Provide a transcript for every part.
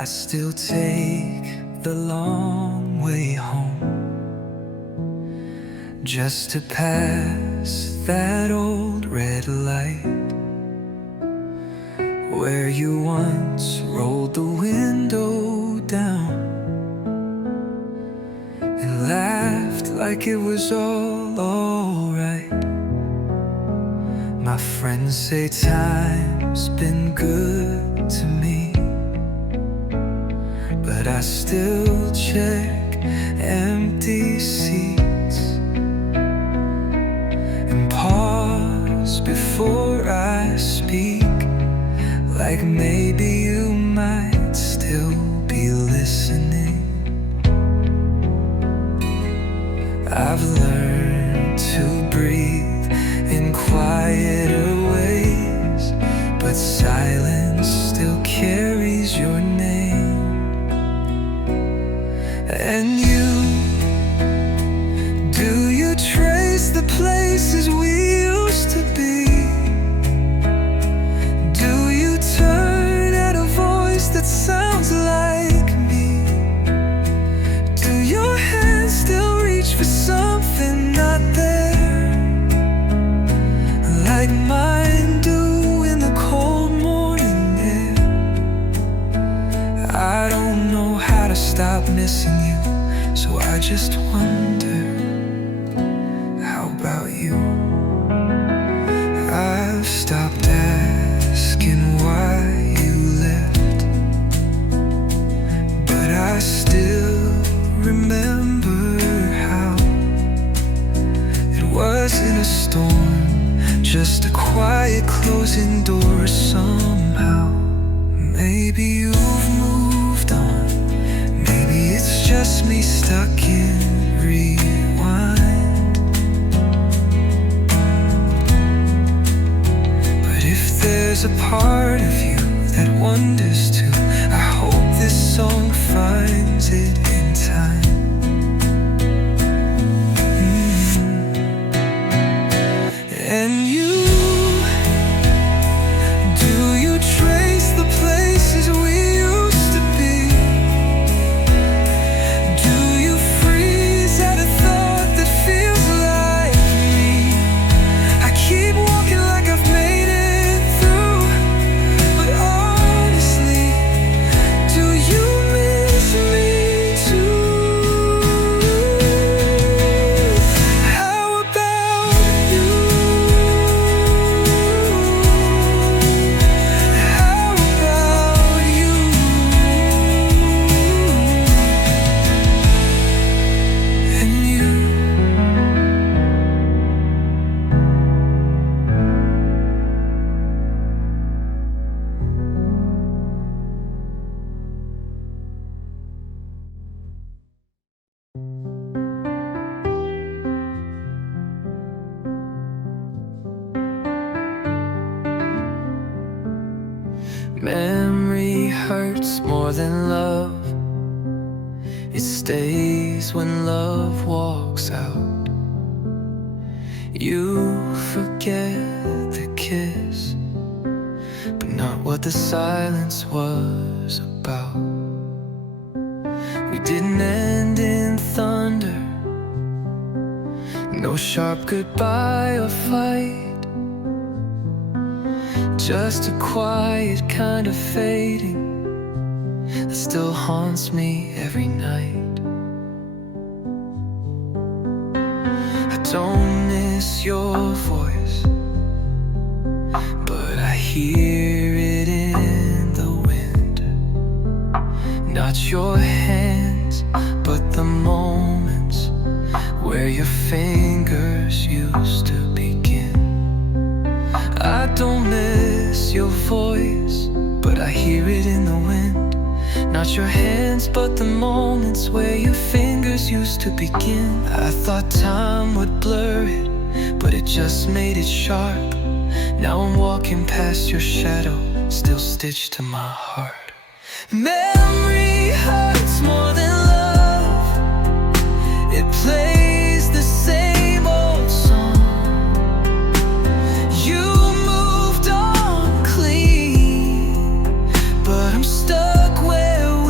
I still take the long way home, just to pass that old red light, where you once rolled the window down and laughed like it was all alright. My friends say time's been good to me, but I still check empty seats and pause before I speak, like maybe you might still be listening. I've learned to breathe in quieter ways, but silence still carries your name. And do you trace the places we used to be? Do you turn at a voice that sounds like me? Do your hands still reach for something not there, like mine do in the cold morning air? I don't know how to stop missing you, so I just wonder, how about you? I've stopped asking why you left, but I still remember how it wasn't a storm, just a quiet closing door somehow. Maybe you've moved on, maybe it's just me stuck in rewind. But if there's a part of you that wonders too, I hope this song finds it in time. And do you trace the places we used to be? Do you freeze at a thought that feels like me? I keep walking like I've made it through, but honestly, do you miss me too? How about you? How about you? And memory hurts more than love. It stays when love walks out. You forget the kiss, but not what the silence was about. We didn't end in thunder, no sharp goodbye or fight, just a quiet kind of fading that still haunts me every night. I don't miss your voice, but I hear it in the wind. Not your hands, but the moments where your fingers used to begin. I don't miss your voice, but I hear it in the wind. Not your hands, but the moments where your fingers used to begin. I thought time would blur it, but it just made it sharp. Now I'm walking past your shadow, still stitched to my heart. Memory hurts more than love. It plays the same old song. You moved on clean, but I'm stuck where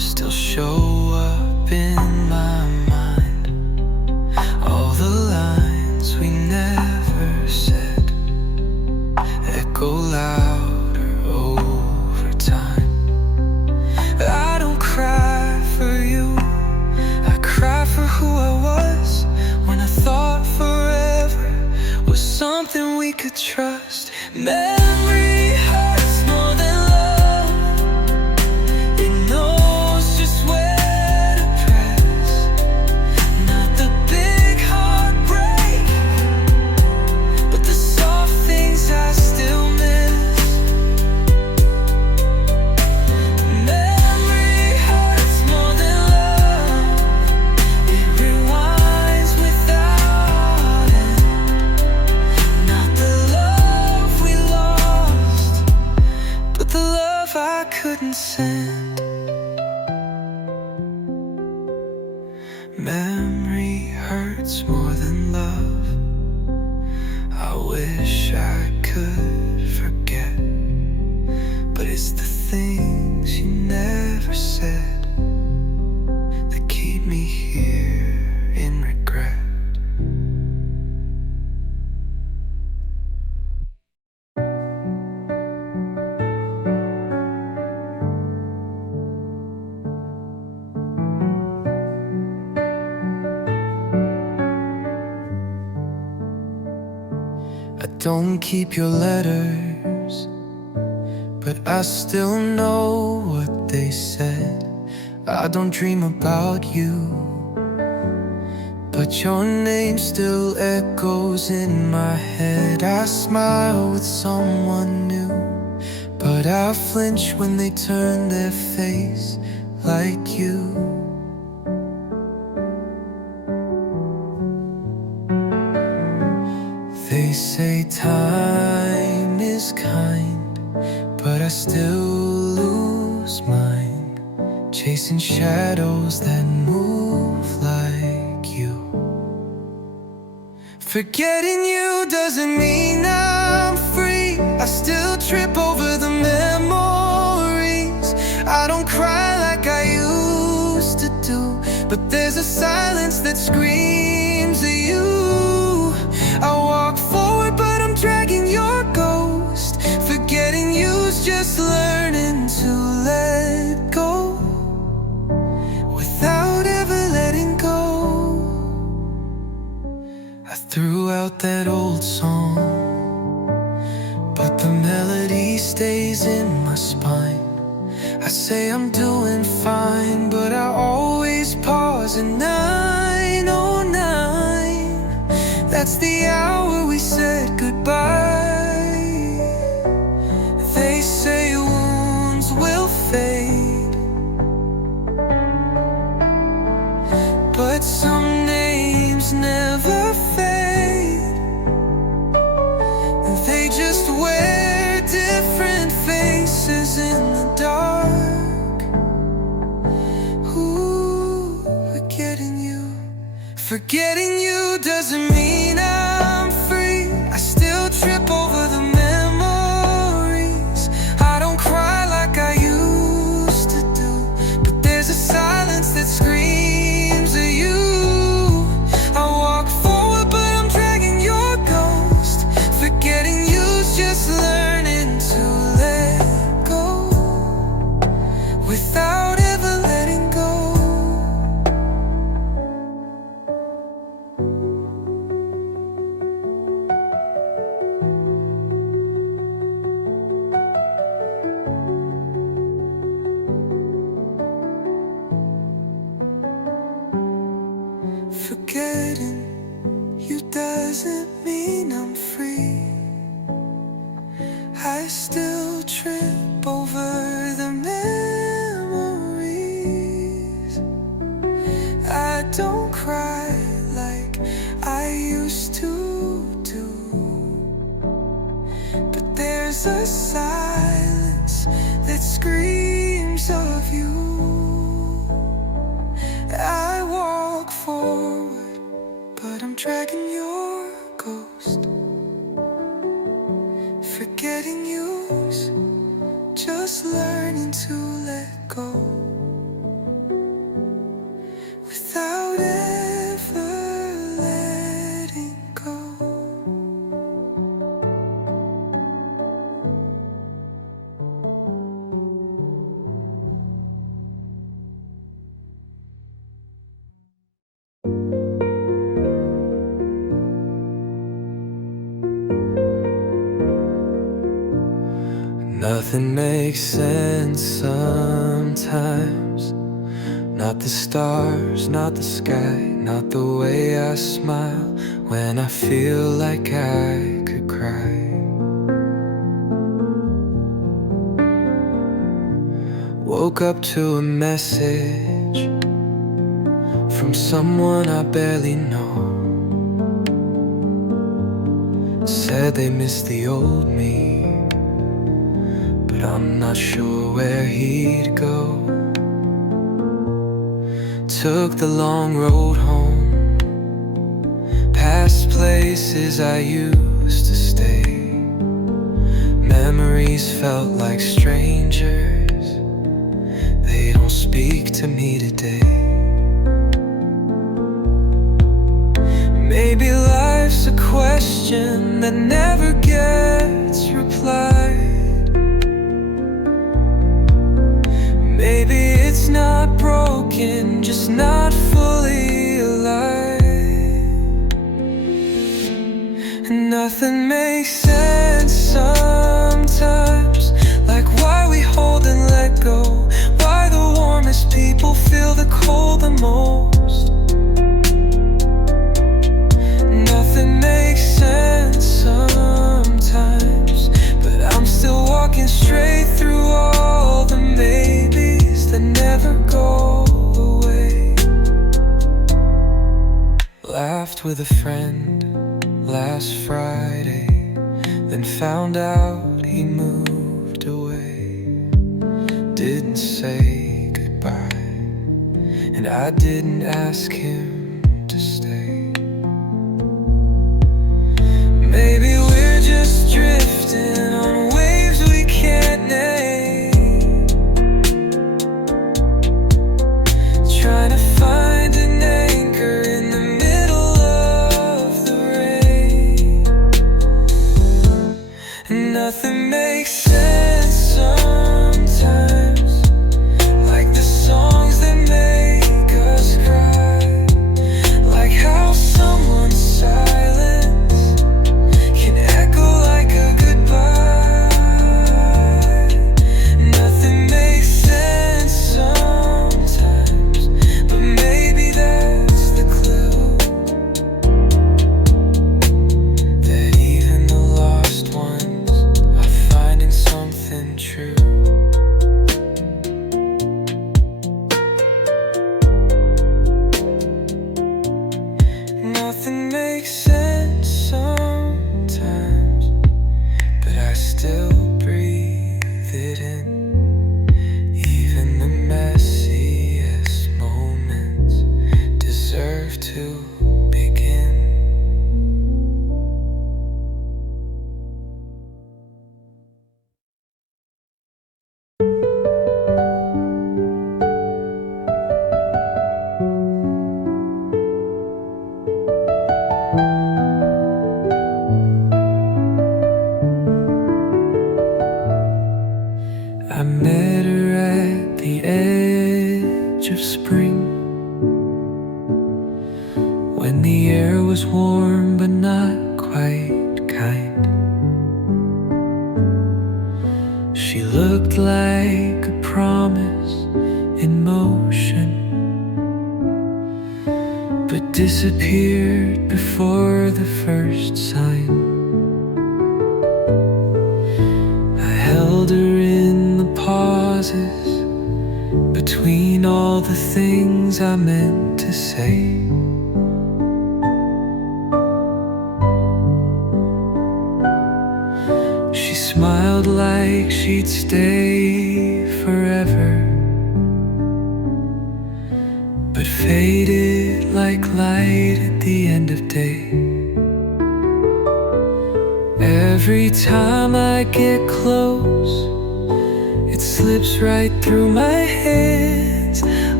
up in my mind. All the lines we never said echo louder over time. I don't cry for you, I cry for who I was when I thought forever was something we could trust. Memory hurts more than love. It knows just where to press. Not the big heartbreak, but the soft things I still miss. Memory hurts more than love. It rewinds without end. Not the love we lost, but the love I couldn't send. Memory hurts more than love. I wish I could forget, but it's the things you never said that keep me here in regret. I don't keep your letters, but I still know what they said. I don't dream about you, but your name still echoes in my head. I smile with someone new, but I flinch when they turn their face like you. They say time is kind, but I still lose mine, chasing shadows that move like you. Forgetting you doesn't mean I'm free. I still trip over the memories. I don't cry like I used to do, but there's a silence that screams at you. I walk forward, but I'm dragging your ghost. Forgetting you's just learning to let go without ever letting go. I threw out that old song, but the melody stays in my spine. I say I'm doing fine, but I always pause at 9:09. That's the hour we said goodbye. They say wounds will fade, but some names never fade. They just wear different faces in the dark. Ooh, forgetting you. Forgetting you doesn't mean I'm free. I still trip over the memories. I don't cry like I used to do, but there's a silence that screams at you. I walk forward, but I'm dragging your ghost. Forgetting you's just learning to let go without ever letting go. Forgetting you doesn't mean I'm free. I still trip over the memories. I don't cry like I used to do, but there's a silence that screams of you. I walk forward, but I'm dragging your ghost. Forgetting you's just learning to let go without ever letting go. Nothing makes sense sometimes. Not the stars, not the sky, not the way I smile when I feel like I could cry. Woke up to a message from someone I barely know. Said they miss the old me, but I'm not sure where he'd go. Took the long road home, past places I used to stay. Memories felt like strangers, they don't speak to me today. Maybe life's a question that never gets replied. Maybe it's not broken, just not fully alive. And nothing makes sense sometimes, like why we hold and let go, why the warmest people feel the cold the most. Nothing makes sense sometimes, but I'm still walking straight through all the maybes that never go away. Laughed with a friend last Friday, then found out he moved away. Didn't say goodbye, and I didn't ask him to stay. Maybe we're just drifting on waves we can't name, trying to find an anchor in the middle of the rain. And nothing makes sense sometimes, like the songs that make us cry, like how someone's silence can echo like a goodbye. Nothing makes sense sometimes, but maybe that's the clue, that even the lost ones are finding something true. Nothing makes sense sometimes, but I still breathe it in. Even the messiest moments deserve to begin. I met her at the edge of spring, when the air was warm but not quite kind. She looked like a promise in motion, but disappeared before the first sign. I held her in the pauses between all the things I meant to say. She smiled like she'd stay forever, but faded like light at the end of day. Every time I get close, it slips right through my hands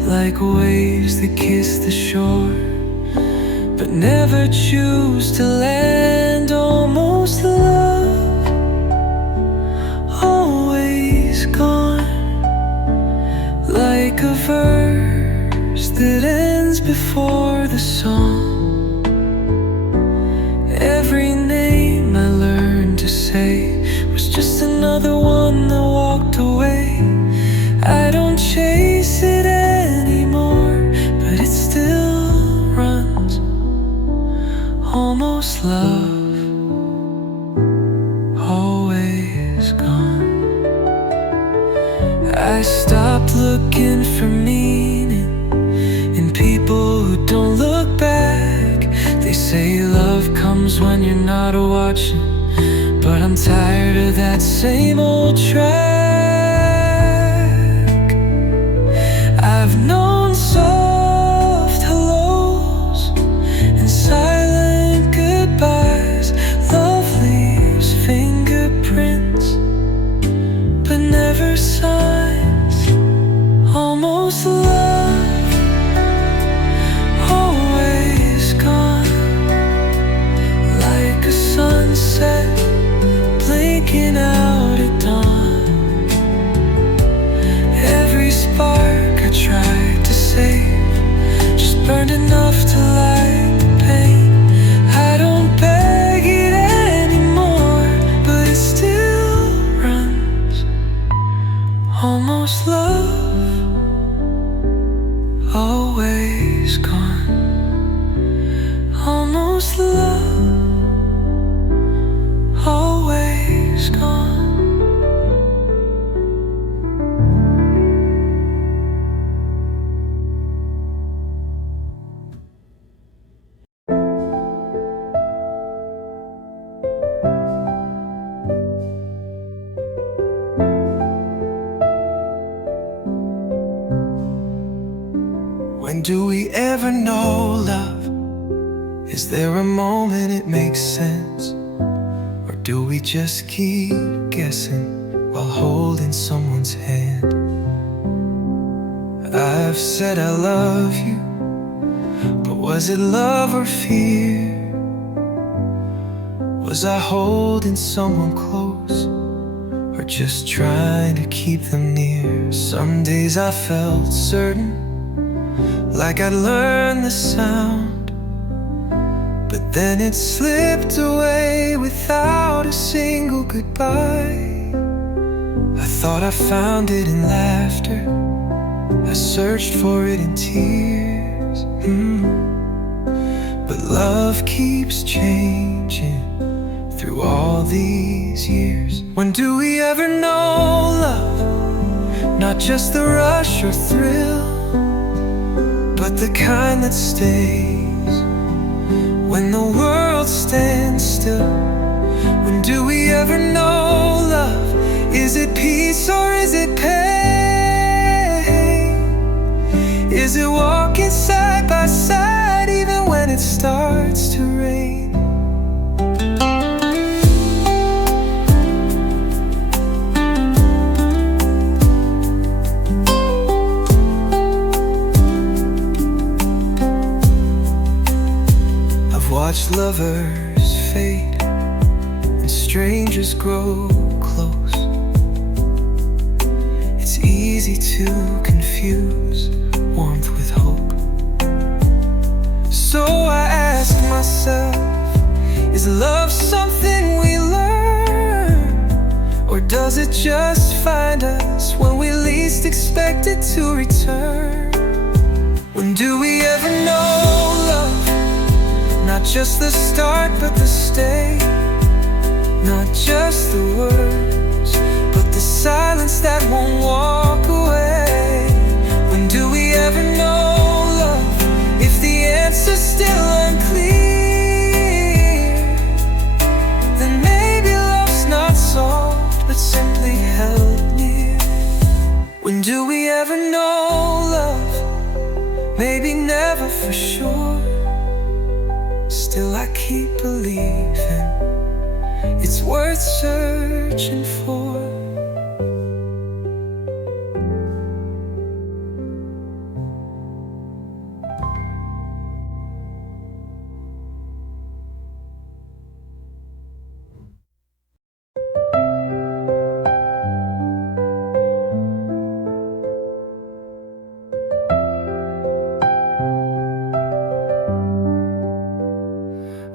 like waves that kiss the shore, but never choose to land. Almost love, always gone, like a verse that ends before the song. Every name I learned to say was just another one that walked away. I don't chase it anymore, but it still runs. Almost love, always gone. I stopped looking for meaning in people who don't look back. They say love comes when you're not watching, but I'm tired of that same old track. I've known soft hellos and silent goodbyes. Love leaves fingerprints, but never signs. Almost love, always gone, like a sunset blinking out at dawn. Every spark I tried to save just burned enough to light the pain. I don't beg it anymore, but it still runs. Almost love, always gone. Almost love, always gone. When do we ever know love? Is there a moment it makes sense? Or do we just keep guessing while holding someone's hand? I've said I love you, but was it love or fear? Was I holding someone close, or just trying to keep them near? Some days I felt certain, like I'd learned the sound, but then it slipped away without a single goodbye. I thought I found it in laughter, I searched for it in tears. But love keeps changing through all these years. When do we ever know love? Not just the rush or thrill, but the kind that stays when the world stands still. When do we ever know love? Is it peace or is it pain? Is it walking side by side even when it starts to rain? Watch lovers fade and strangers grow close. It's easy to confuse warmth with hope. So I ask myself, is love something we learn? Or does it just find us when we least expect it to return? When do we ever know love? Not just the start, but the stay. Not just the words, but the silence that won't walk away. When do we ever know love? If the answer's still unclear, then maybe love's not solved, but simply held near. When do we ever know love? Maybe never for sure. Still I keep believing it's worth searching for.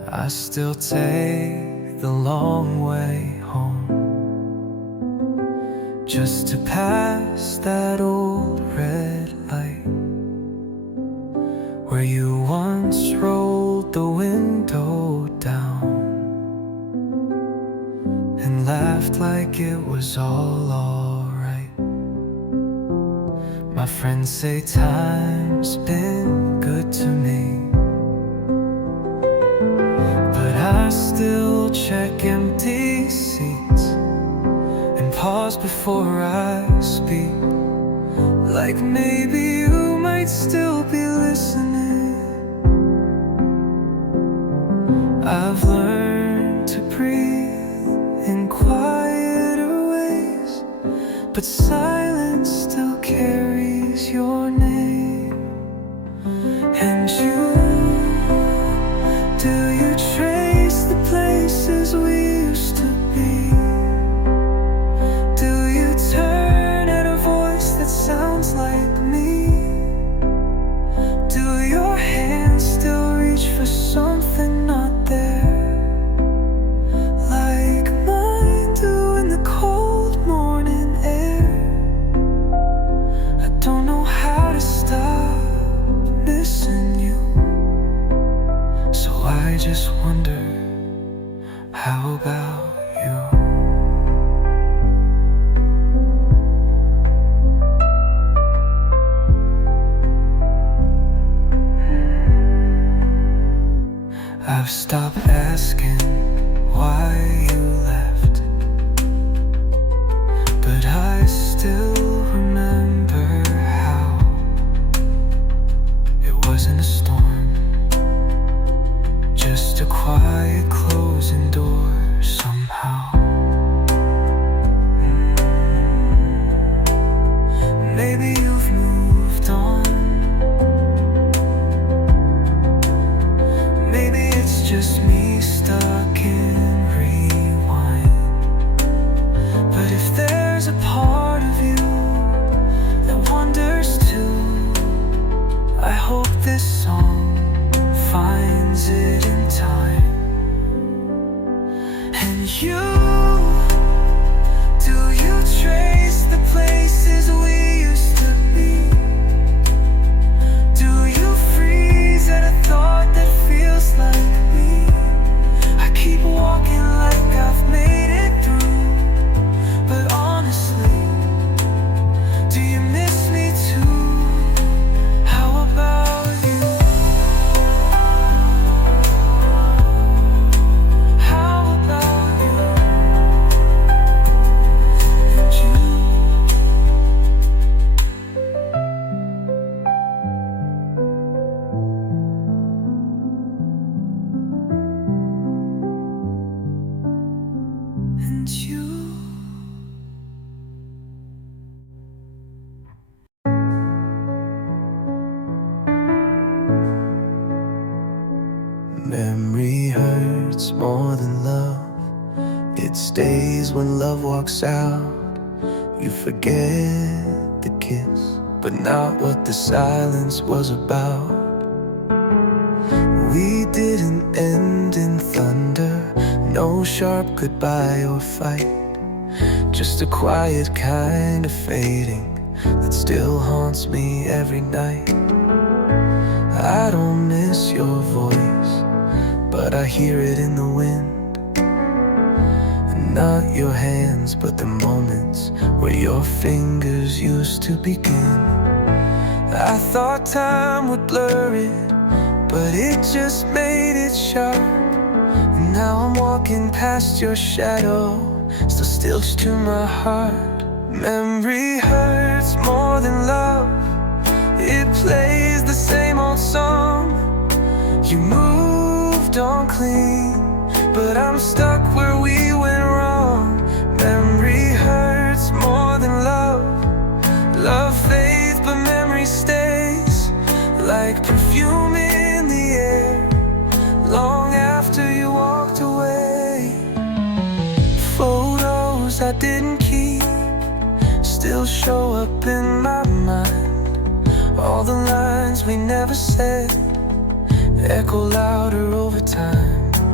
I still take the long way home, just to pass that old red light where you once rolled the window down and laughed like it was all alright. My friends say time's been good to me, but I still check empty seats and pause before I speak, like maybe you might still be listening. I've learned to breathe in quieter ways, but silence still carries your name. And you, do you trace the places we used to be? Do you turn at a voice that sounds like me? Do your hands still reach for something not there, like mine do in the cold morning air? I don't know how to stop missing you, so I just wonder, how about you? I've stopped asking why you left, but I still remember how it wasn't a storm, just a quiet closing door somehow. Maybe you've moved on, maybe it's just me stuck in rewind. But if there's a part of you that wonders too, I hope this song finds it in time. And you, do you trace the places we used to be? Do you freeze at a thought that feels like me? I keep walking like I've made it through, but honestly, do you miss me too? How about you? How about you? And you? And you. Memory hurts more than love. It stays when love walks out. You forget the kiss, but not what the silence was about. We didn't end in thunder, no sharp goodbye or fight, just a quiet kind of fading that still haunts me every night. I don't miss your voice, but I hear it in the wind. And not your hands, but the moments where your fingers used to begin. I thought time would blur it, but it just made it sharp. And now I'm walking past your shadow, still stitched to my heart. Memory hurts more than love. It plays the same old song. You moved on clean, but I'm stuck where we went wrong. Memory hurts more than love. Love fades, but memory stays, like perfume in the air, long after you walked away. Photos I didn't keep still show up in my mind. All the lines we never said echo louder over time.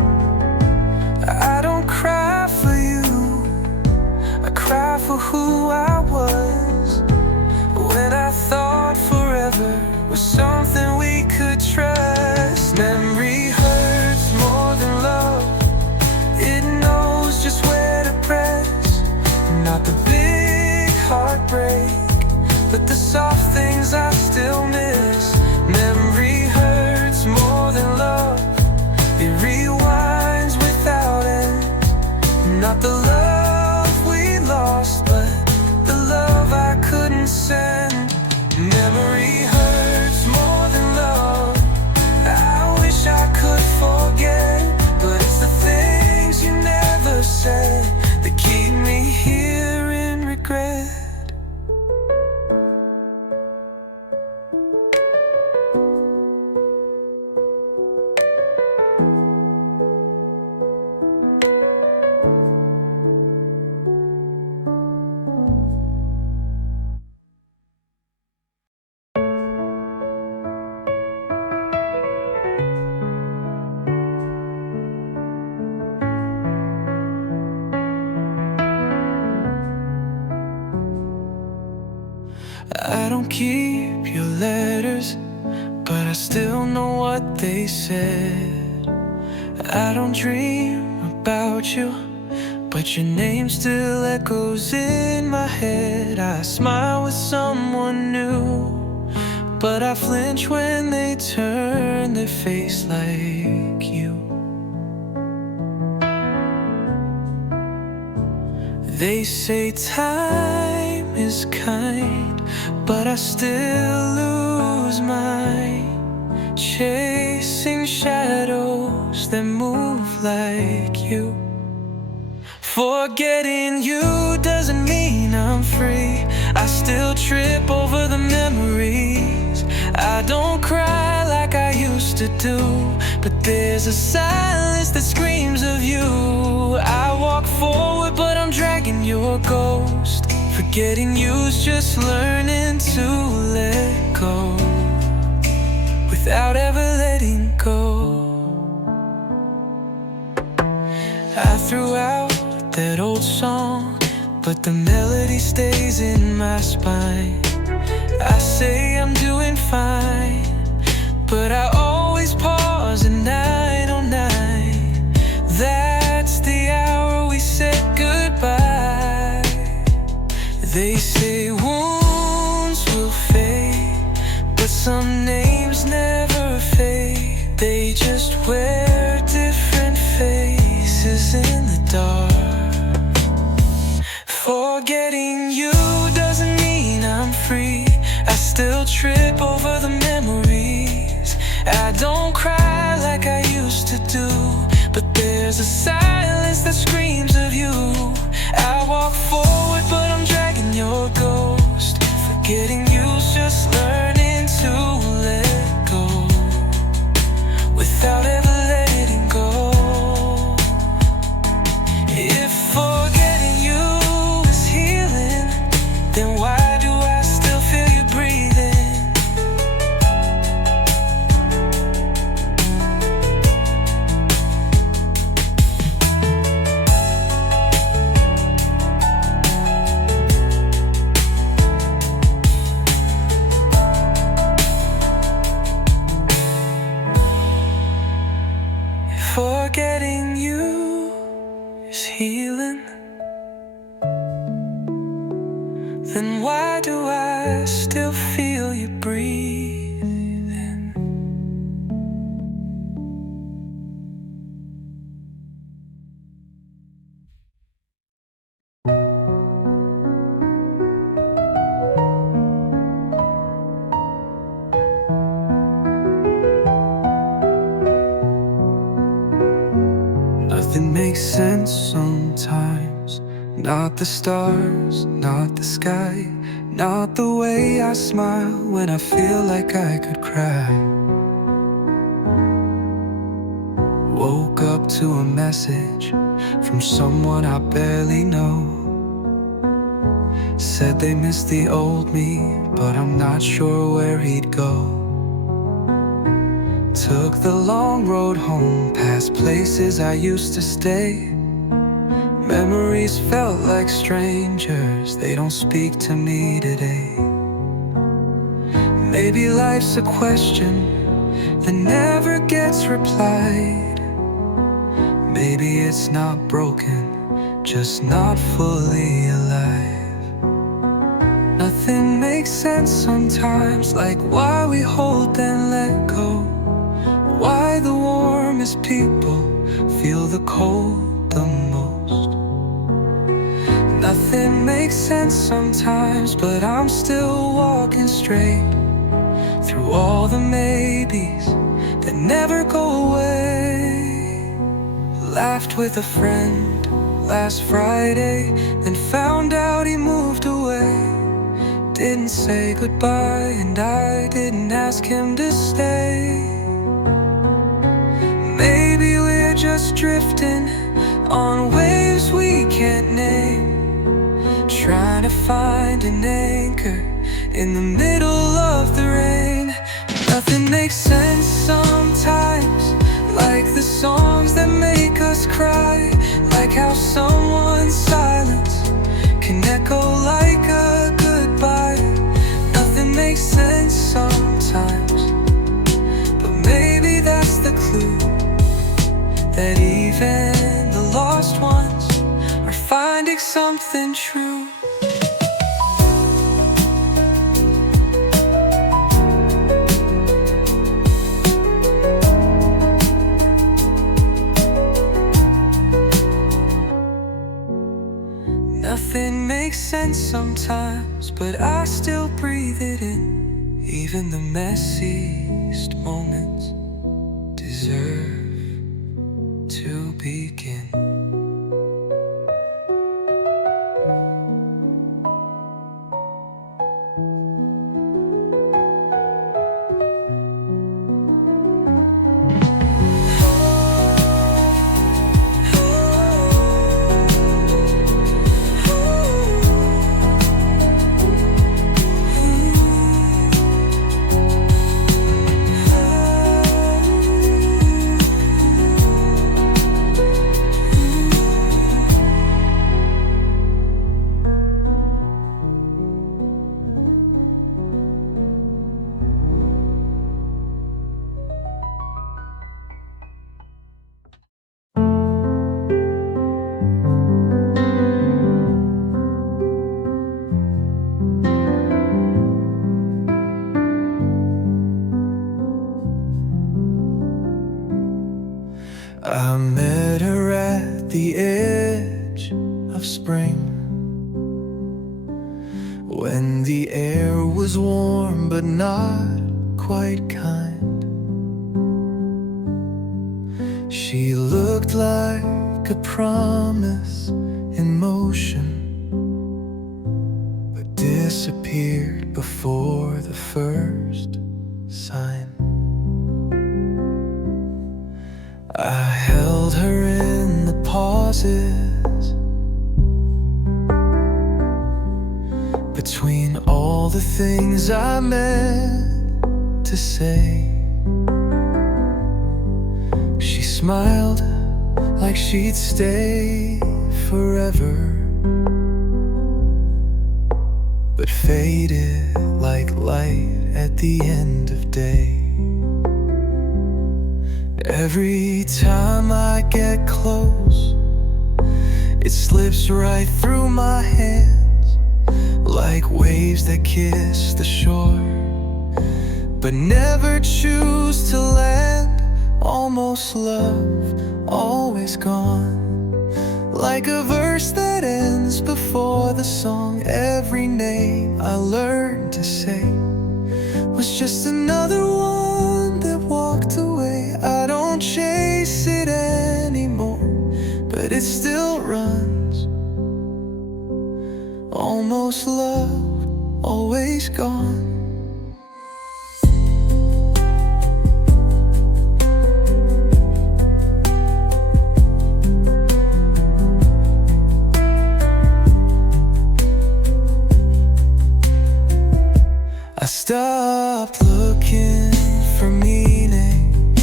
I don't cry for you, I cry for who I was, when I thought forever was something we could trust. Memory hurts more than love, it knows just where to press. Not the big heartbreak, but the soft things I still miss. Memory hurts more than love, it rewinds without end. Not the love we lost, but the love I couldn't send. Memory hurts more than love, I wish I could forget, but it's the things you never said that keep me here in regret. I don't keep your letters, but I still know what they said. I don't dream about you, but your name still echoes in my head. I smile with someone new, but I flinch when they turn their face like you. They say time is kind, but I still lose mine, chasing shadows that move like you. Forgetting you doesn't mean I'm free, I still trip over the memories. I don't cry like I used to do, but there's a silence that screams of you. I walk forward but I'm dragging your ghost. Forgetting you's just learning to let go, without ever letting go. I threw out that old song, but the melody stays in my spine. I say I'm doing fine, but I always pause at 9:09. That's the hour we said goodbye. They say wounds will fade, but some names never fade. They just wear different faces in the dark. Forgetting you doesn't mean I'm free, I still trip over the memories. I don't cry like I used to do, but there's a silence that screams of you. I walk forward but I'm dragging your ghost. Forgetting you's just learning to let go, without ever letting go. If forgetting you is healing, then why do I still feel you breathing? Forgetting you is healing, then why do I still feel you breathing? Nothing makes sense sometimes. Not the stars, not the sky, not the way I smile when I feel like I could cry. Woke up to a message from someone I barely know. Said they missed the old me, but I'm not sure where he'd go. Took the long road home, past places I used to stay. Memories felt like strangers, they don't speak to me today. Maybe life's a question that never gets replied. Maybe it's not broken, just not fully alive. Nothing makes sense sometimes, like why we hold and let go. Why the warmest people feel the cold the most. Nothing makes sense sometimes, but I'm still walking straight through all the maybes that never go away. Laughed with a friend last Friday, then found out he moved away. Didn't say goodbye and I didn't ask him to stay. Maybe we're just drifting on waves we can't name, trying to find an anchor in the middle of the rain. Nothing makes sense sometimes, like the songs that make us cry, like how someone's silence can echo like a goodbye. Nothing makes sense sometimes, but maybe that's the clue, that even the lost ones are finding something true. Nothing makes sense sometimes, but I still breathe it in. Even the messiest moments deserve to begin. I met her at the edge of spring, when the air was warm but not quite kind. She looked like a promise in motion, but disappeared before the first sign. I held her in the pauses between all the things I meant to say. She smiled like she'd stay forever, but faded like light at the end of day. Every time I get close, it slips right through my hands, like waves that kiss the shore, but never choose to land. Almost love, always gone, like a verse that ends before the song. Every name I learned to say was just another one that walked away. I don't chase it anymore, but it still runs. Almost love, always gone. I stopped looking for meaning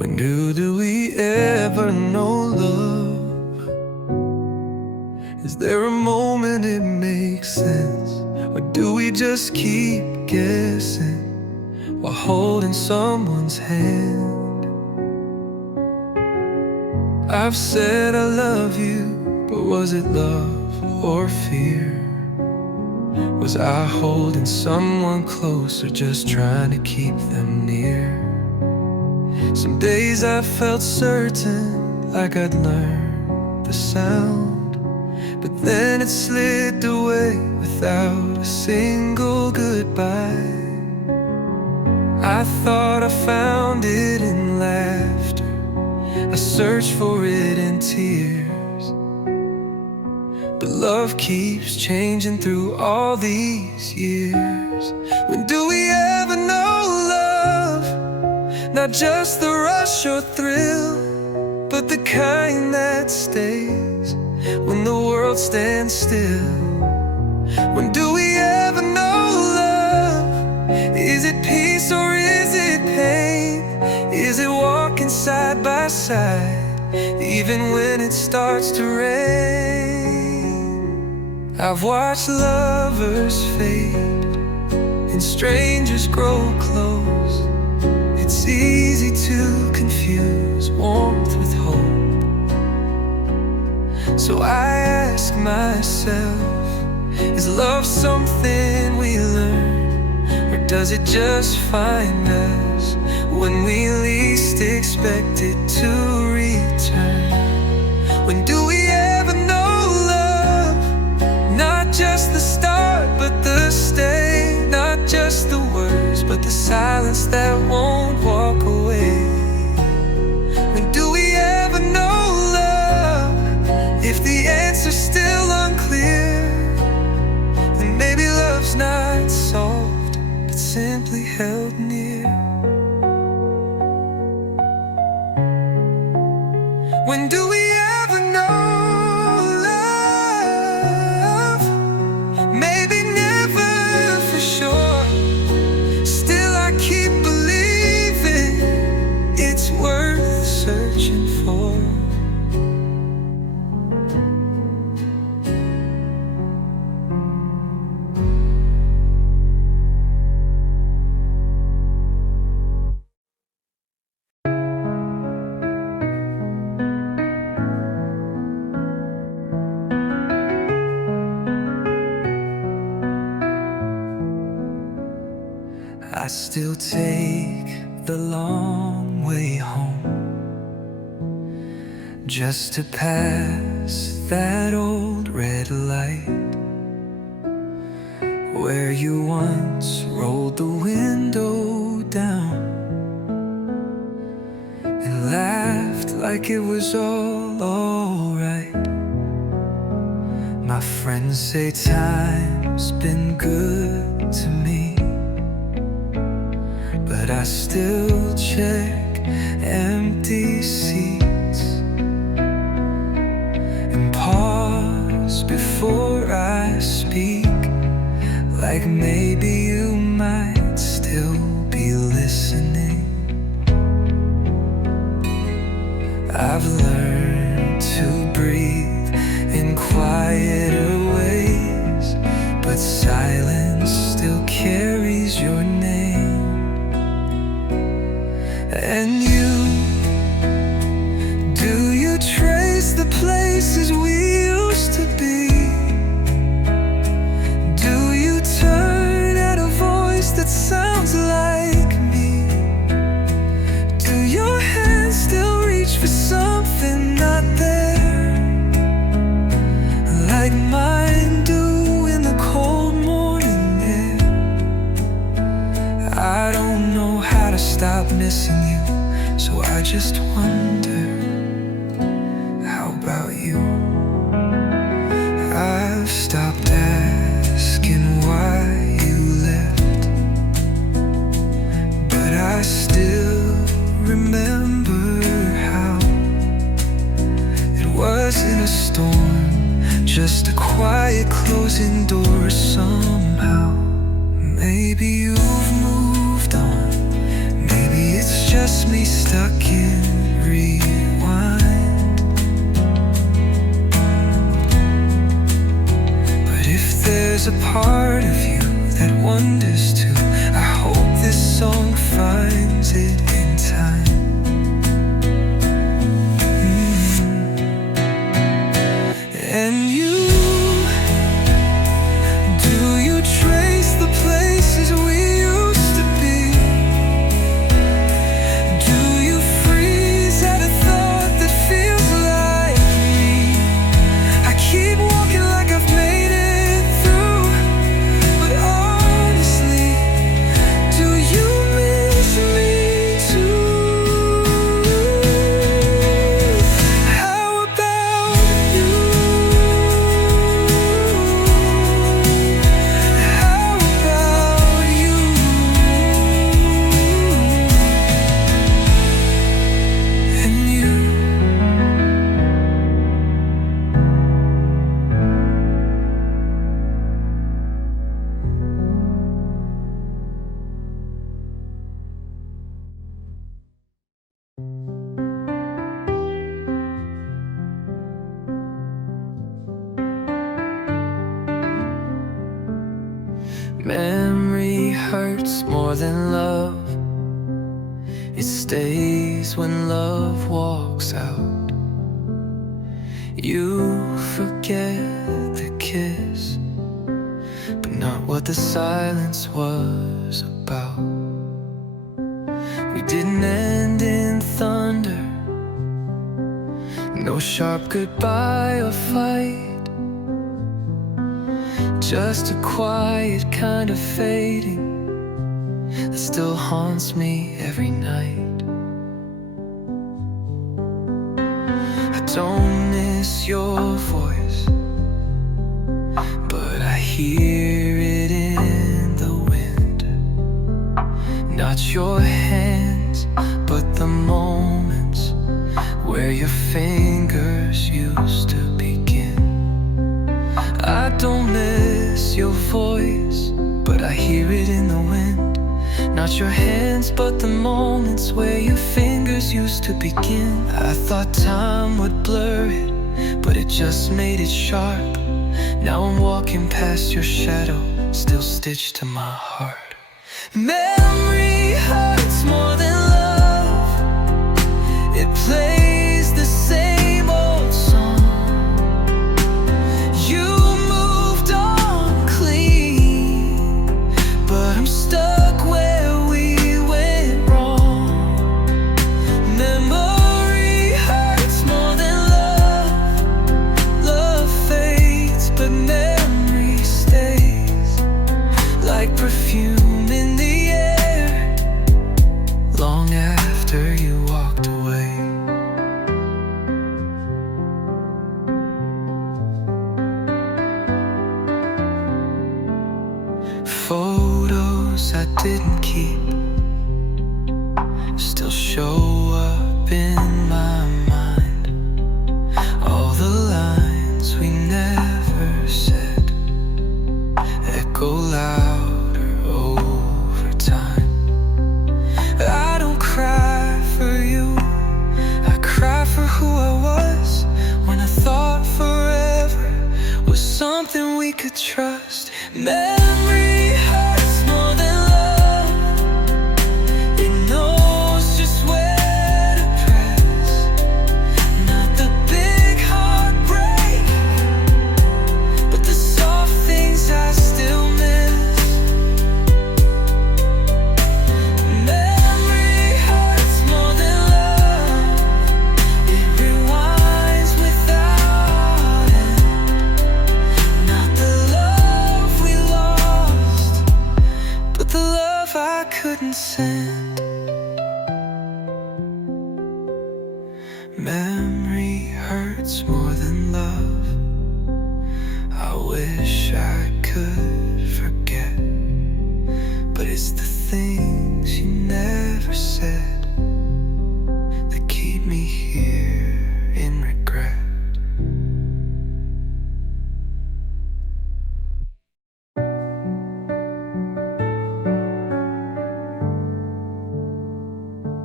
When do we ever know love? Is there a moment it makes sense? Or do we just keep guessing while holding someone's hand? I've said I love you, but was it love or fear? Was I holding someone close or just trying to keep them near? Some days I felt certain, like I'd learned the sound, but then it slipped away without a single goodbye. I thought I found it in laughter, I searched for it in tears, but love keeps changing through all these years. When do we ever know love? Not just the rush or thrill, but the kind that stays when the world stands still. When do we ever know love? Is it peace or is it pain? Is it walking side by side, even when it starts to rain? I've watched lovers fade and strangers grow close. It's easy to confuse warmth with hope. So I ask myself, is love something we learn, or does it just find us when we least expect it to return? When do we ever know love? Not just the start, but the stay. Not just the words, but the silence that won't walk away. When do we ever know love? If the answer's still unclear, then maybe love's not solved, but simply held near. When do we ever know love? Maybe never for sure. Still I keep believing it's worth searching for. I still take the long way home, just to pass that old red light, where you once rolled the window down and laughed like it was all alright. My friends say time's been good to me, but I still check empty seats and pause before I speak, like maybe you might still be listening. I've learned to breathe in quieter ways, but silence still carries your name. And do you trace the places we used to be? Do you turn at a voice that sounds like me? Do your hands still reach for something not there, like mine do in the cold morning air? I don't know how to stop missing you, so I just wonder, how about you? I've stopped asking why you left, but I still remember how it wasn't a storm, just a quiet closing door somehow. Maybe you've moved on, maybe It's just me stuck in rewind. But if there's a part of you that wonders too, I hope this song finds it in time. And you, do you trace the places we used to be? Do you freeze at a thought that feels like me? I keep walking like I've made it through, but honestly, do you miss me too? How about you? How about you? And you. Memory hurts more than love. It stays when love walks out. You forget the kiss, but not what the silence was about. We didn't end in thunder, no sharp goodbye or fight. Just a quiet kind of fading that still haunts me every night. I don't miss your voice, but I hear it in the wind. Not your hands, but the moments where your fingers used to begin. I don't miss your voice, but I hear it in the wind. Not your hands, but the moments where your fingers used to begin. I thought time would blur it, but it just made it sharp. Now I'm walking past your shadow, still stitched to my heart. Memory hurts more than love. It plays the same old song. You moved on clean, but I'm stuck where we went wrong. Memory hurts more than love. Love fades, but memory stays, like perfume in the air, long after you walked away. Photos I didn't keep still show up in my mind. All the lines we never said echo louder over time. I don't cry for you, I cry for who I was when I thought forever was something we could trust. Memory hurts more than love. It knows just where to press. Not the big heartbreak, but the soft things I still miss. Memory hurts more than love. It rewinds without end. Not the love we lost, but the love I couldn't send. Memory hurts more than love. I wish I could forget, but it's the things you never said that keep me here in regret.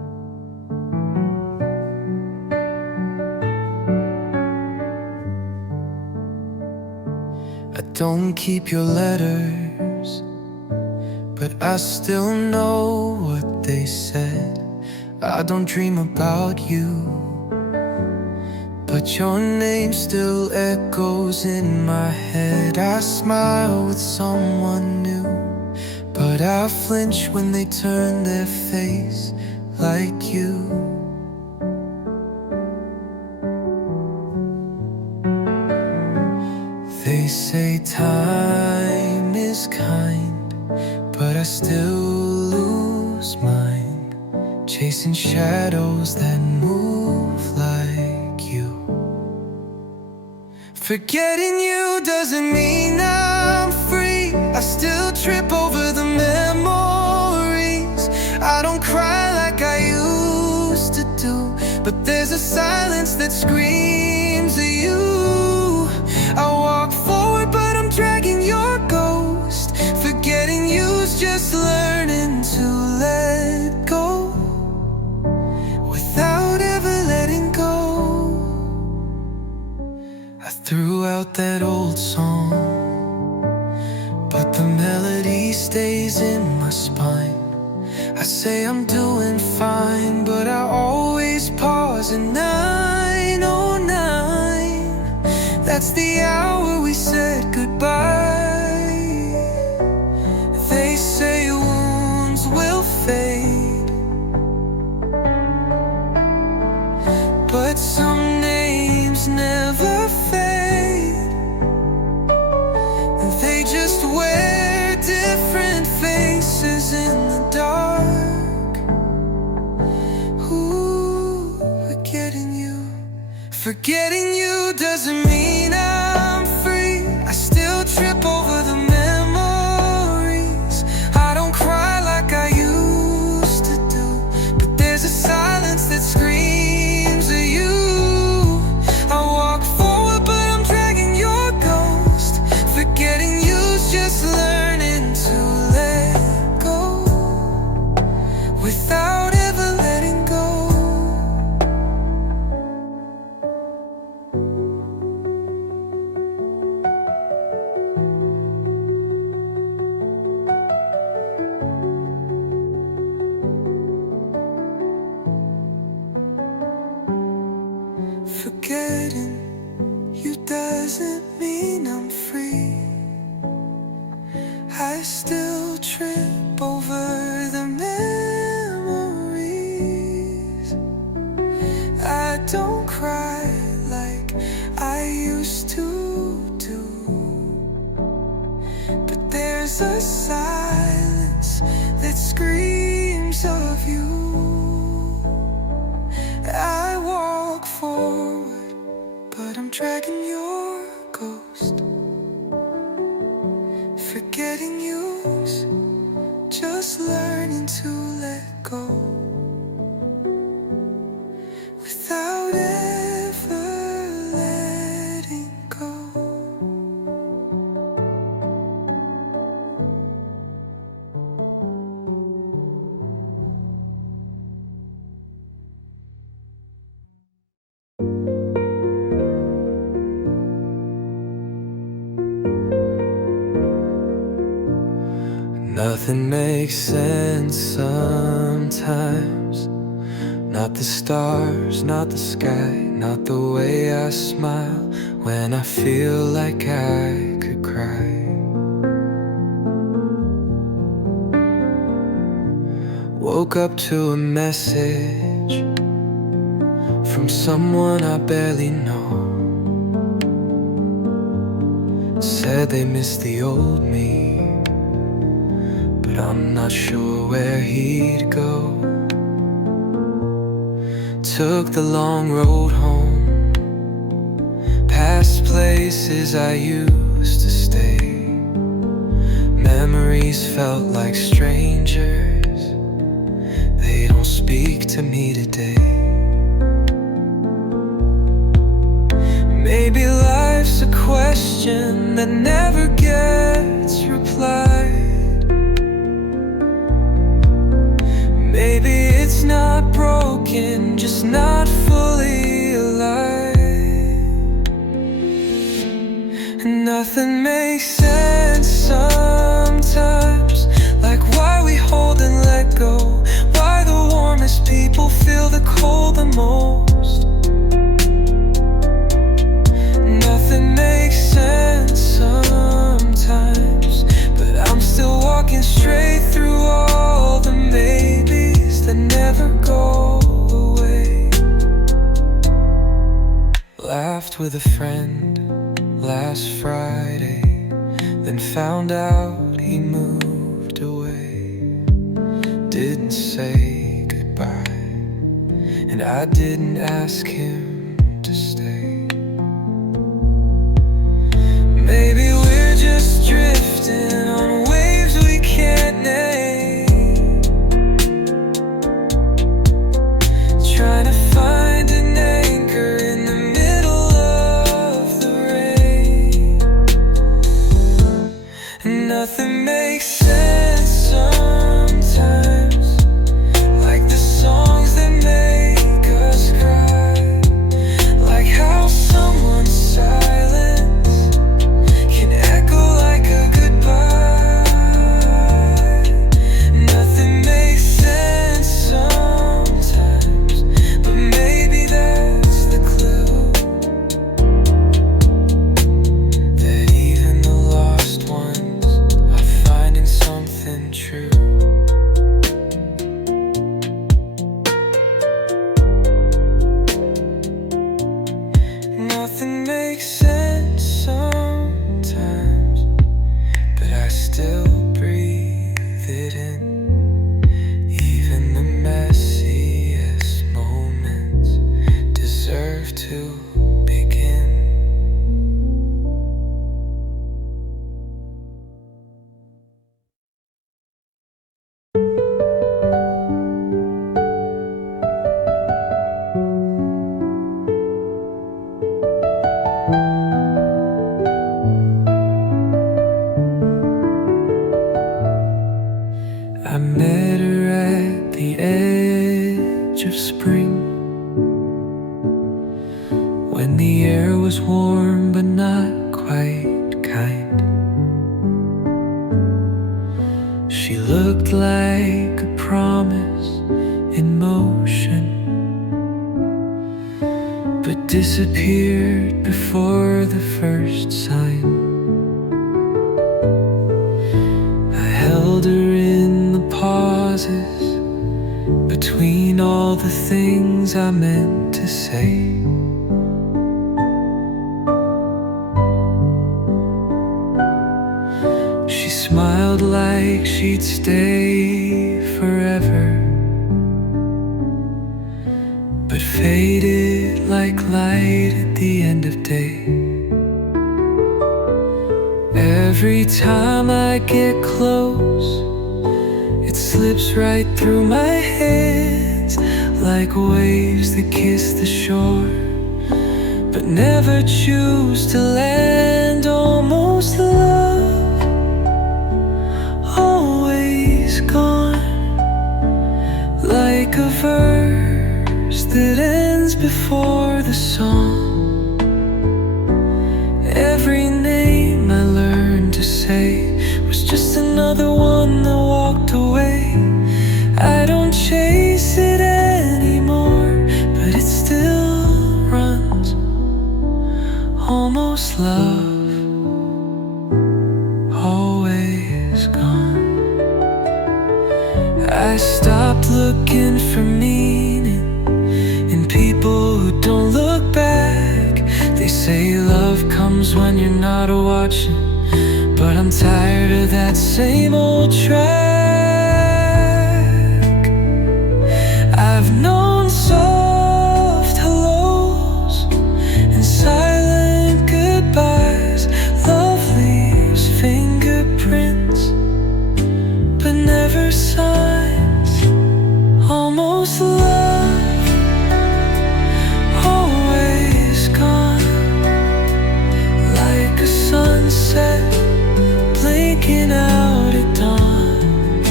I don't keep your letters, but I still know what they said. I don't dream about you, but your name still echoes in my head. I smile with someone new, but I flinch when they turn their face like you. They say time is kind, but I still lose mine, chasing shadows that move like you. Forgetting you doesn't mean I'm free. I still trip over the memories. I don't cry like I used to do, but there's a silence that screams at you. I walk forward, but I'm dragging your ghost. Forgetting you's just learning to let go without ever letting go. I threw out that old song, but the melody stays in my spine. I say I'm doing fine, but I always pause at 9:09. That's the hour we said goodbye. They say wounds will fade, but some names never fade. They just wear different faces in the dark. Ooh, forgetting you. Forgetting you doesn't mean I'm free. I still trip over the memories. I don't cry like I used to do, but there's a silence that screams at you. I walk forward, but I'm dragging your ghost. Forgetting you's just learning to let go without ever letting go. Forgetting you doesn't mean I'm free. I still trip over the memories. I don't cry like I used to do, but there's a silence that screams of you. I walk forward, but I'm dragging your ghost. Forgetting you's just learning to let go without ever letting go. Nothing makes sense sometimes. Not the stars, not the sky, not the way I smile when I feel like I could cry. Woke up to a message from someone I barely know. Said they miss the old me, but I'm not sure where he'd go. Took the long road home, past places I used to stay. Memories felt like strangers, they don't speak to me today. Maybe life's a question that never gets replied. Maybe it's not broken, just not fully alive. And Nothing makes sense sometimes, like why we hold and let go, why the warmest people feel the cold the most. Nothing makes sense sometimes, but I'm still walking straight through all the maybes that never go away. Laughed with a friend last Friday, then found out he moved away. Didn't say goodbye, and I didn't ask him to stay. Maybe we're just drifting on waves we can't name, trying to find an anchor in the middle of the rain. Nothing makes sense sometimes, like the songs that make us cry, like how someone's silence can echo like a goodbye. Nothing makes sense sometimes, but maybe that's the clue, that even the lost ones are finding something true. Nothing makes sense sometimes, but I still breathe it in. Even the messiest moments deserve to begin. I met her at the edge of spring, when the air was warm but not quite kind. She looked like a promise in motion, but disappeared before the first sign. I held her in the pauses between all the things I meant to say. She smiled like she'd stay forever, but faded like light at the end of day. Every time I get close, it slips right through my hands, like waves that kiss the shore, but never choose to land. Almost love, always gone, like a verse that ends before the song. Every name I learned to say was just another one that walked away. I don't chase it anymore, but it still runs. Almost love, always gone. I stopped looking for meaning in people who don't look back. They say love comes when you're not watching, but I'm tired of that same old track. I've known soft hellos and silent goodbyes. Love leaves fingerprints, but never signs. Almost love, always gone, like a sunset blinking out at dawn.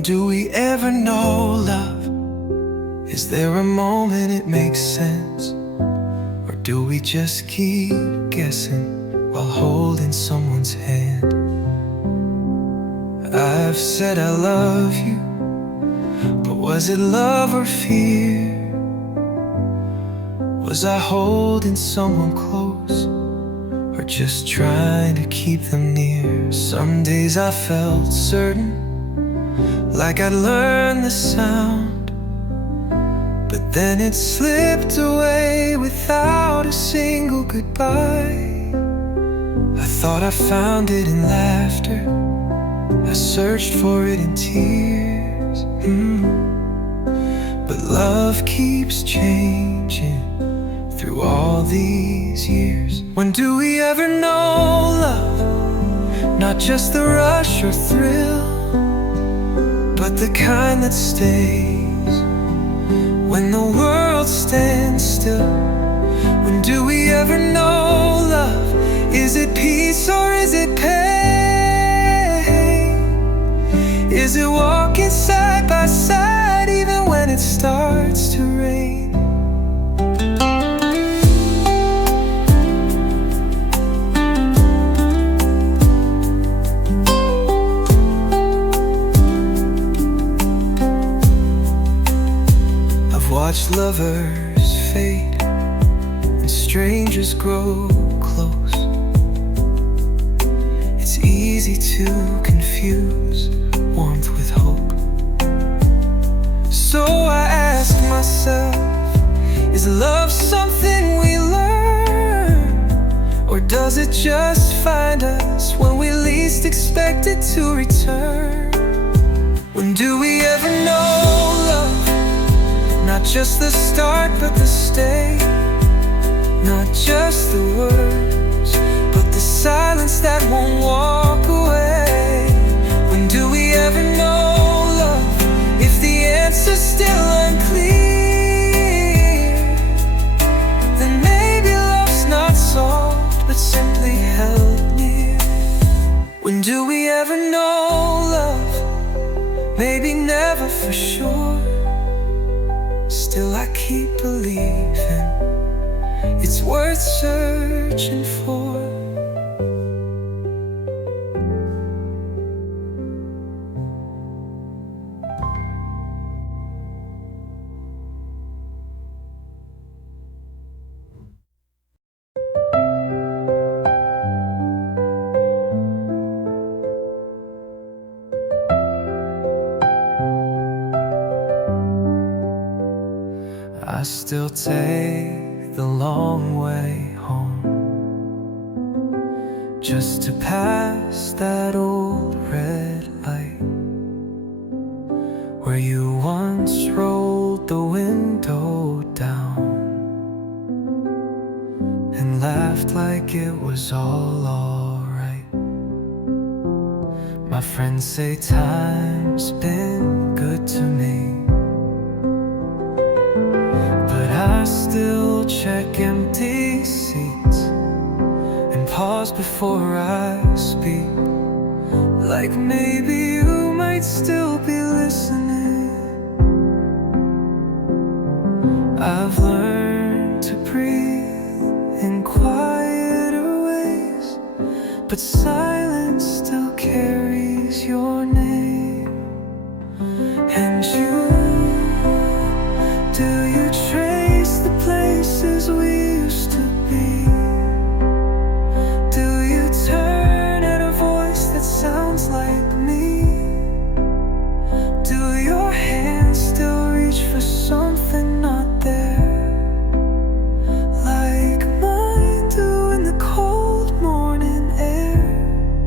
When do we ever know love? Is there a moment it makes sense? Or do we just keep guessing while holding someone's hand? I've said I love you, but was it love or fear? Was I holding someone close, or just trying to keep them near? Some days I felt certain, like I'd learned the sound, but then it slipped away without a single goodbye. I thought I found it in laughter, I searched for it in tears. But love keeps changing through all these years. When do we ever know love? Not just the rush or thrill, but the kind that stays when the world stands still. When do we ever know love? Is it peace or is it pain? Is it walking side by side even when it starts to rain? I've watched lovers fade and strangers grow close. It's easy to confuse warmth with hope. So I ask myself, is love something we learn? Or does it just find us when we least expect it to return? When do we ever know love? Not just the start but the stay. Not just the words, but the silence that won't walk away. When do we ever know love? If the answer's still unclear, then maybe love's not solved, but simply held near. When do we ever know love? Maybe never for sure. Still I keep believing it's worth searching for. I still take the long way home, just to pass that old red light, where you once rolled the window down and laughed like it was all alright. My friends say time's been good to me, I still check empty seats and pause before I speak, like maybe you might still be listening. I've learned to breathe in quieter ways, but silence still carries your name. And you, do you trace the places we used to be? Do you turn at a voice that sounds like me? Do your hands still reach for something not there, like mine do in the cold morning air?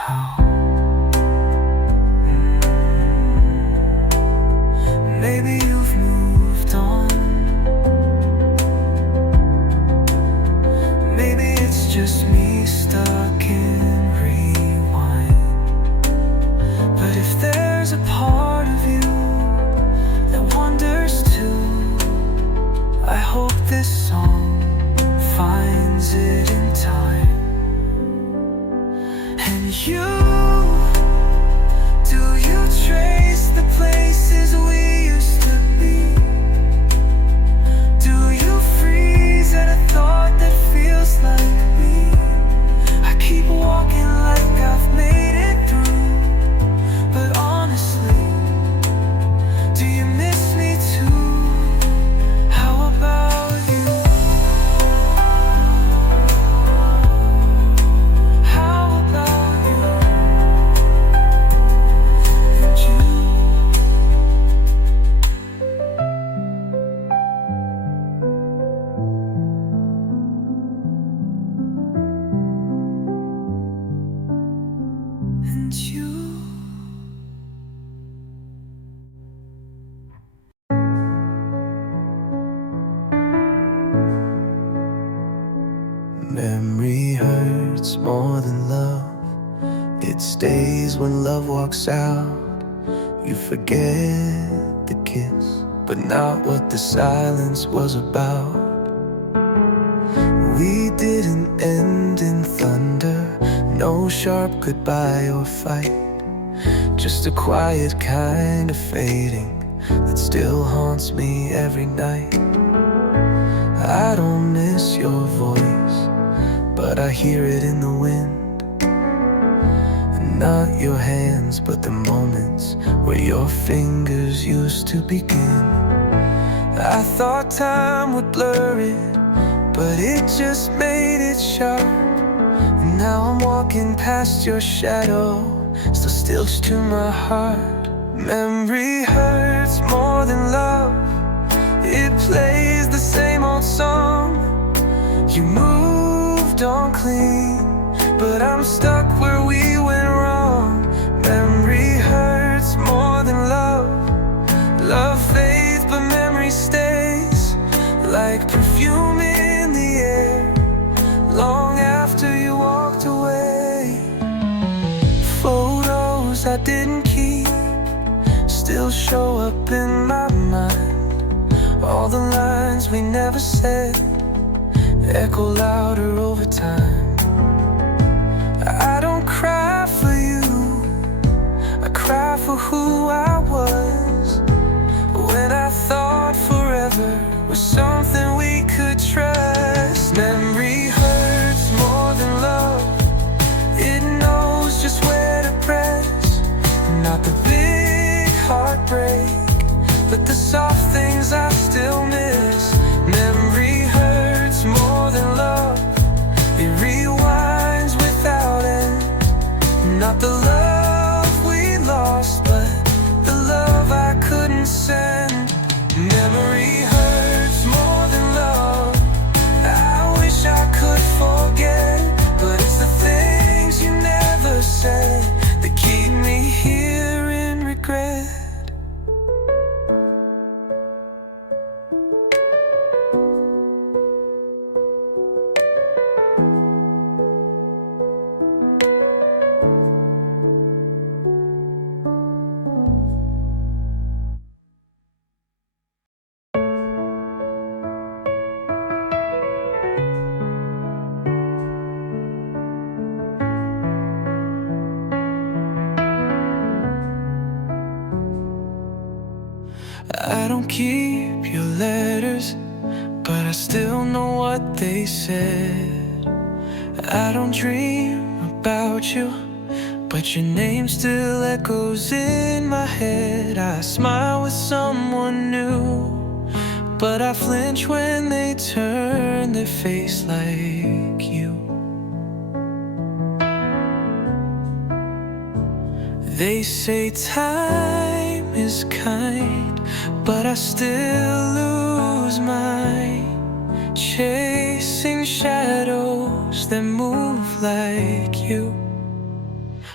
somehow. Maybe you've moved on. Maybe it's just me stuck in rewind. But if there's a part of you that wonders too, I hope this song finds it in time. And you, do you trace the places we used to be? Do you freeze at a thought that feels like me? I keep walking like I've made it through, but honestly, do you miss me too? How about you? How about you? And you? And you? Memory hurts more than love. It stays when love walks out. You forget the kiss, but not what the silence was about. We didn't end in thunder, no sharp goodbye or fight. Just a quiet kind of fading that still haunts me every night. I don't miss your voice, but I hear it in the wind. And not your hands, but the moments where your fingers used to begin. I thought time would blur it, but it just made it sharp. And now I'm walking past your shadow, still stitched to my heart. Memory hurts more than love. It plays the same old song. You moved on clean, but I'm stuck where we went wrong. Memory hurts more than love. Love fades, but memory stays, like perfume in the air, long after you walked away. Photos I didn't keep still show up in my mind. All the lines we never said echo louder over time. I don't cry for you, I cry for who I was, when I thought forever was something we could trust. Memory hurts more than love. It knows just where to press, not the big heartbreak, but the soft things I still miss. Memory hurts more than love. It rewinds without end. Not the love we lost, but the love I couldn't send. Memory hurts more than love. I wish I could forget, but it's the things you never said that keep me here in regret. I don't keep your letters, but I still know what they said. I don't dream about you, but your name still echoes in my head. I smile with someone new, but I flinch when they turn their face like you. They say time is kind, but I still lose mine, chasing shadows that move like you.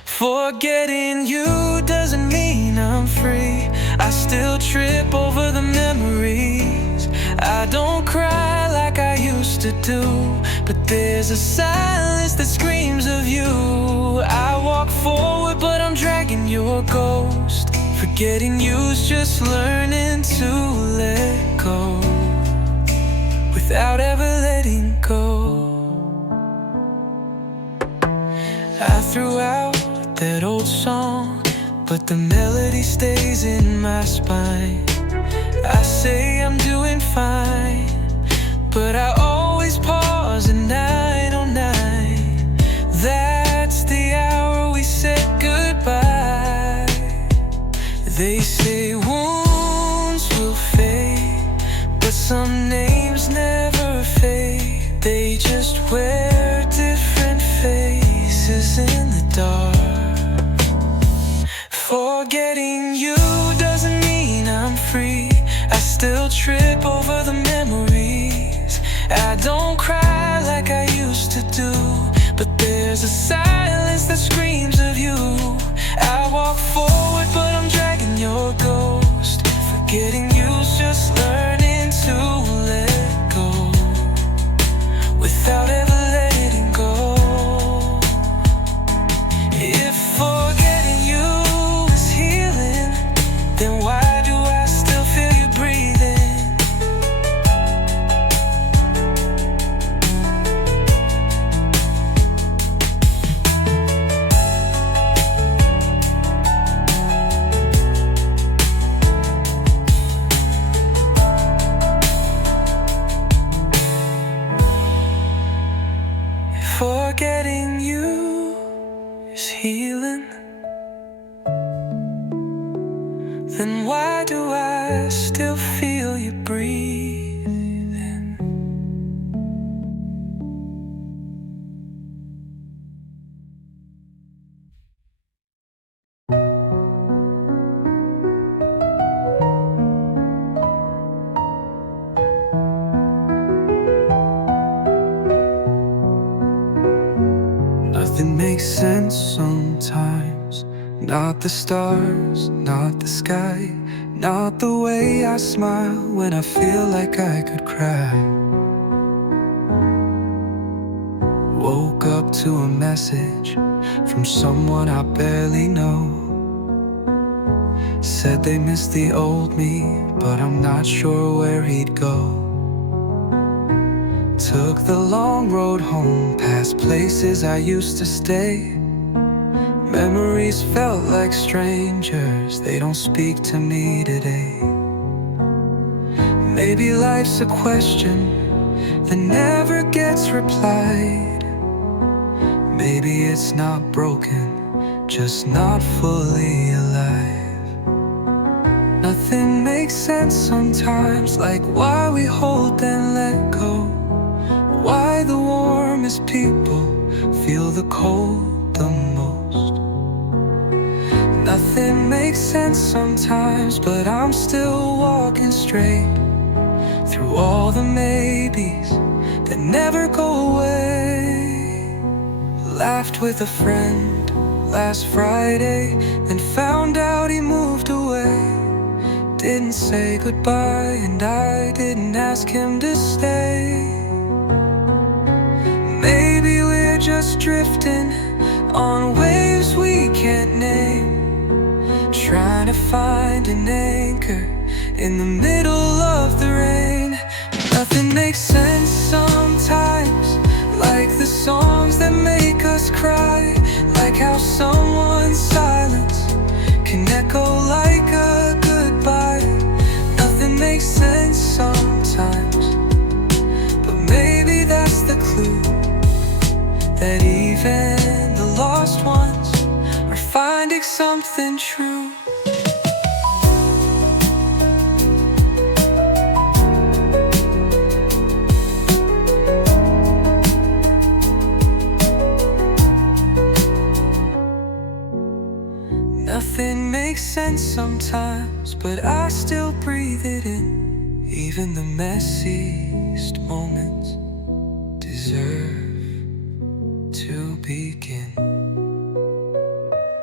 Forgetting you doesn't mean I'm free. I still trip over the memories. I don't cry like I used to do, but there's a silence that screams of you. I walk forward but I'm dragging your ghost. Forgetting you's just learning to let go without ever letting go. I threw out that old song, but the melody stays in my spine. I say I'm doing fine, but I always pause at 9:09. That's the hour we said goodbye. They say wounds will fade, but some names never fade. They just wear different faces in the dark. Forgetting you doesn't mean I'm free. I still trip over the memories. I don't cry like I used to do, but there's a silence that screams of you. I walk forward but I'm dragging your ghost. Forgetting you's just learning to let go without ever letting go. If forgetting you is healing, then why do I still feel you breathing? If forgetting you is healing, then why do I still feel you breathing? Nothing makes sense sometimes. Not the stars, not the sky, not the way I smile when I feel like I could cry. Woke up to a message from someone I barely know. Said they missed the old me, but I'm not sure where he'd go. Took the long road home, past places I used to stay. Memories felt like strangers, they don't speak to me today. Maybe life's a question that never gets replied. Maybe it's not broken, just not fully alive. Nothing makes sense sometimes, like why we hold then let go. Why the warmest people feel the cold the most. Nothing makes sense sometimes, but I'm still walking straight through all the maybes that never go away. Laughed with a friend last Friday, then found out he moved away. Didn't say goodbye and I didn't ask him to stay. Maybe we're just drifting on waves we can't name, trying to find an anchor in the middle of the rain. Nothing makes sense sometimes, like the songs that make us cry, like how someone's silence can echo like a goodbye. Nothing makes sense sometimes, but maybe that's the clue, that even the lost ones are finding something true. Nothing makes sense sometimes, but I still breathe it in. Even the messiest moments deserve to begin.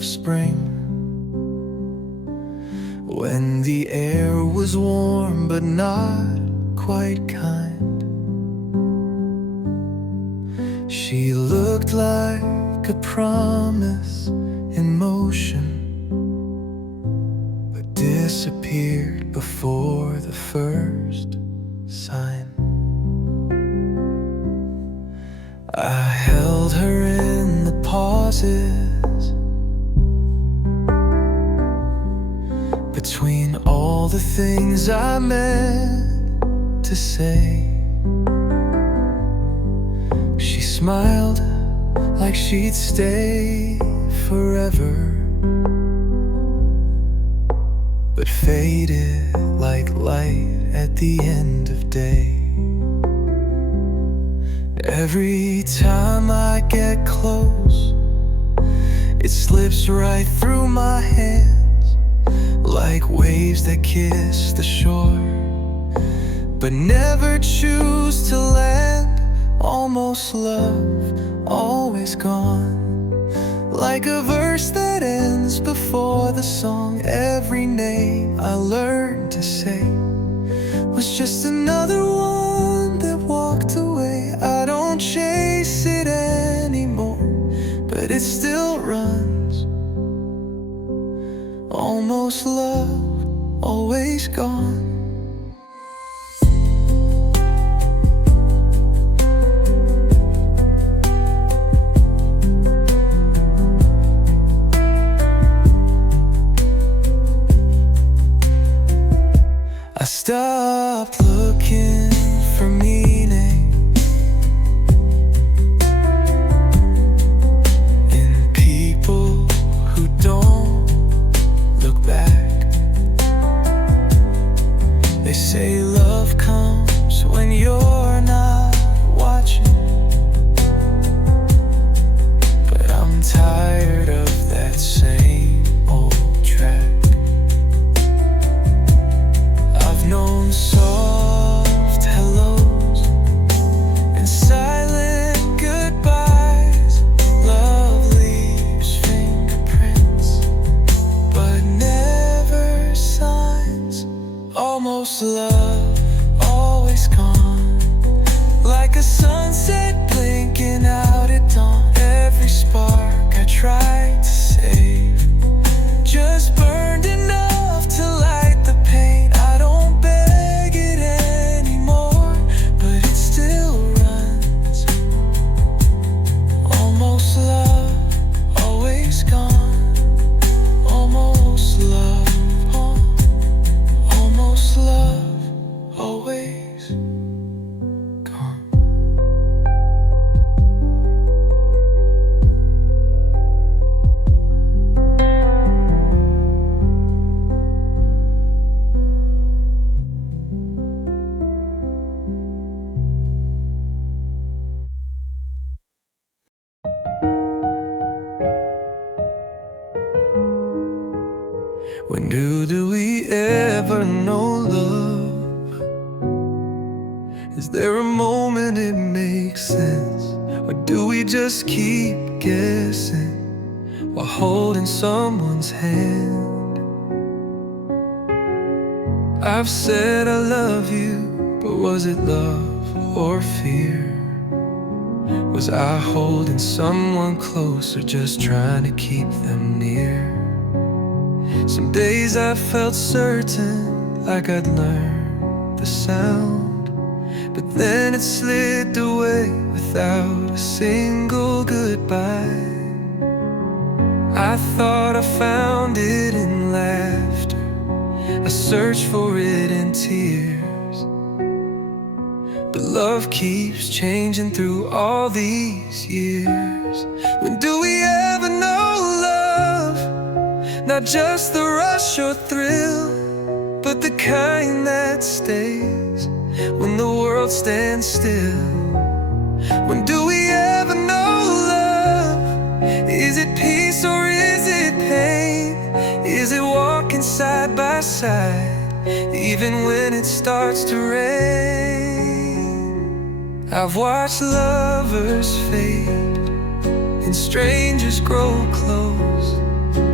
of spring, when the air was warm but not quite kind. She looked like a promise in motion, but disappeared before the first sign. I held her in the pauses between all the things I meant to say. She smiled like she'd stay forever, but faded like light at the end of day. Every time I get close, it slips right through my hands, like waves that kiss the shore, but never choose to land. Almost love, always gone, like a verse that ends before the song. Every name I learned to say was just another one that walked away. I don't chase it anymore, but it still runs. Almost love, always gone. I stopped looking for meaning in people who don't look back. They say love comes when you're not watching, but I'm tired of that same old track. Known soft hellos and silent goodbyes. Love leaves fingerprints, but never signs. Almost love, always gone, like a sunset blinking out at dawn. Every spark I tried to save just burned enough to light the pain. When do we ever know love? Is there a moment it makes sense? Or do we just keep guessing while holding someone's hand? I've said I love you, but was it love or fear? Was I holding someone close or just trying to keep them near? Some days I felt certain, like I'd learned the sound, but then it slipped away without a single goodbye. I thought I found it in laughter, I searched for it in tears, but love keeps changing through all these years. When do we ever know love? Not just the rush or thrill, but the kind that stays when the world stands still. When do we ever know love? Is it peace or is it pain? Is it walking side by side, even when it starts to rain? I've watched lovers fade and strangers grow close,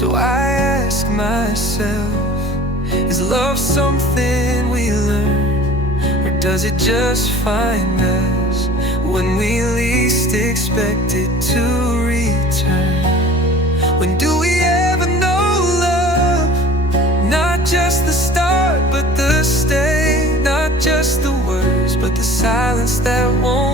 So I ask myself, is love something we learn, or does it just find us when we least expect it to return? When do we ever know love? Not just the start, but the stay. Not just the words, but the silence that won't